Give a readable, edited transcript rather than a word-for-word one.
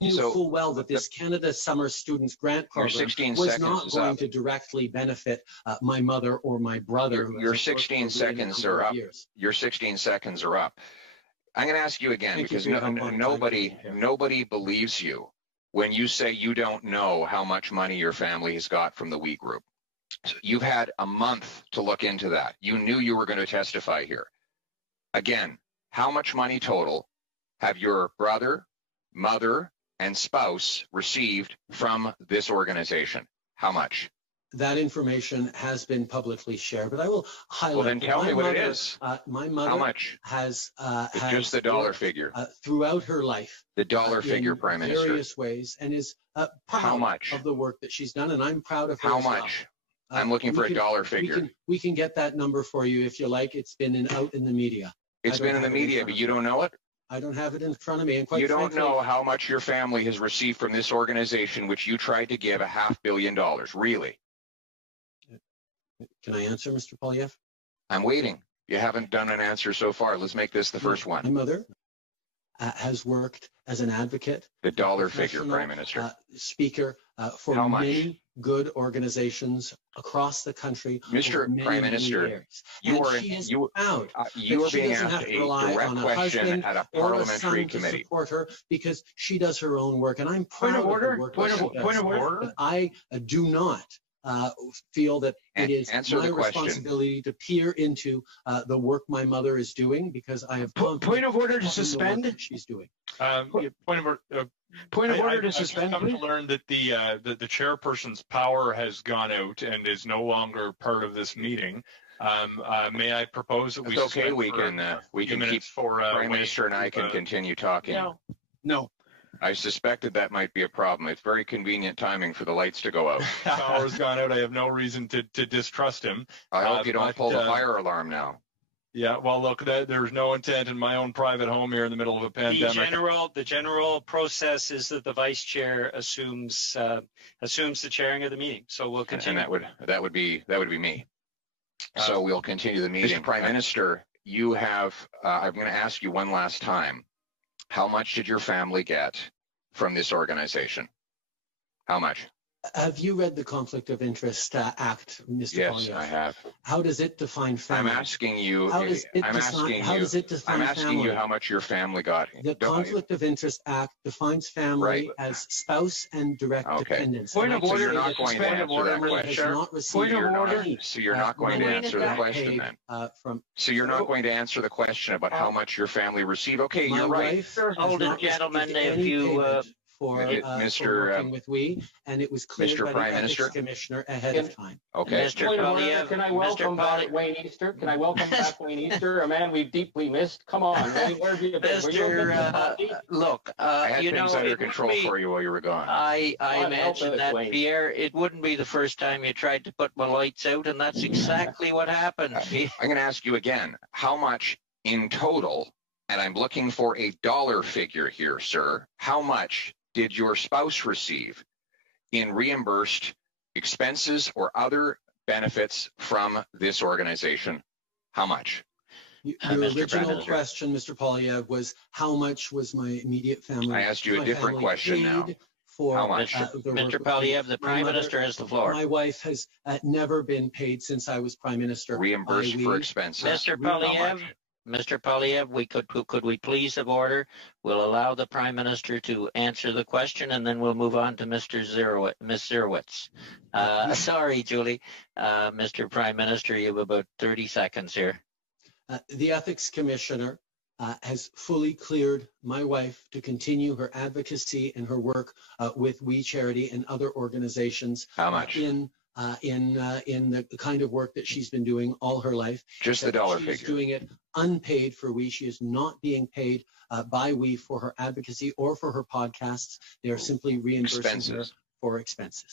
knew full well that this Canada Summer Students Grant Program was not going to directly benefit my mother or my brother. Your 16 seconds are up. Your 16 seconds are up. I'm going to ask you again, because nobody believes you when you say you don't know how much money your family has got from the We Group. So you've had a month to look into that. You knew you were going to testify here. Again, how much money total have your brother, mother, and spouse received from this organization? How much? That information has been publicly shared, but I will highlight. Well, then tell me what it is. My mother how much? has just the dollar figure throughout her life. The dollar figure, Prime Minister. In various ways, and is proud of the work that she's done, and I'm proud of her. How much? I'm looking for a dollar figure. We can get that number for you if you like. It's been out in the media. It's been in the media, but you don't know it? I don't have it in front of me. And quite you don't know how much your family has received from this organization, which you tried to give $500 million, really? Can I answer, Mr. Poilievre? I'm waiting. You haven't done an answer so far. Let's make this the first one. My mother has worked as an advocate. The dollar figure, Prime Minister. Speaker for many good organizations across the country. Mr. Prime Minister, you are being asked a direct question at a parliamentary committee. To support her because she does her own work, and I'm proud of the work that she does. Point of order. But I do not feel that it is my responsibility to peer into the work my mother is doing, because I have point of order to suspend. She's doing. Point of order to suspend. I've come to learn that the chairperson's power has gone out and is no longer part of this meeting. May I propose that we? It's okay. We can keep. Prime Minister and I can continue talking. No. I suspected that might be a problem. It's very convenient timing for the lights to go out. Power's gone out. I have no reason to distrust him. I hope you don't pull the fire alarm now. Yeah, well, look, there's no intent in my own private home here in the middle of a pandemic. The general process is that the vice chair assumes the chairing of the meeting. So we'll continue. And that would be me. So we'll continue the meeting. Prime Minister, you have. I'm going to ask you one last time. How much did your family get from this organization? How much? Have you read the Conflict of Interest Act, Mr. Poilievre? Yes, I have. How does it define family? I'm asking you. How does it define I'm asking you how much your family got. The Conflict of Interest Act defines family as spouse and direct dependents. Point of order. So you're not going to answer that question. Point of order. So you're not going to answer the question then. So you're not going to answer the question about how much your family received. Okay, you're right. Hold it, gentlemen. If you. For working with we, and it was cleared by the Ethics Commissioner ahead of time. Okay. Mr. Poilievre, can I welcome back Wayne Easter? Can I welcome back Wayne Easter, a man we've deeply missed? Come on, Wayne, where have you been? Look, I had things under control for you while you were gone. I mentioned that, Pierre, it wouldn't be the first time you tried to put my lights out, and that's exactly what happened. I'm going to ask you again, how much in total, and I'm looking for a dollar figure here, sir, how much did your spouse receive in reimbursed expenses or other benefits from this organization? How much? Your original question, Mr. Poilievre, was how much was my immediate family? I asked you a different question now. How much? Mr. Poilievre, the Prime Minister has the floor. My wife has never been paid since I was Prime Minister. Reimbursed for expenses. Mr. Poilievre, could we please have order? We'll allow the Prime Minister to answer the question, and then we'll move on to Ms. Zerowitz. Sorry, Julie. Mr. Prime Minister, you have about 30 seconds here. The Ethics Commissioner has fully cleared my wife to continue her advocacy and her work with We Charity and other organizations. How much? In the kind of work that she's been doing all her life. Just the dollar figure. She's doing it unpaid for We. She is not being paid by We for her advocacy or for her podcasts. They are simply reimbursing her for expenses.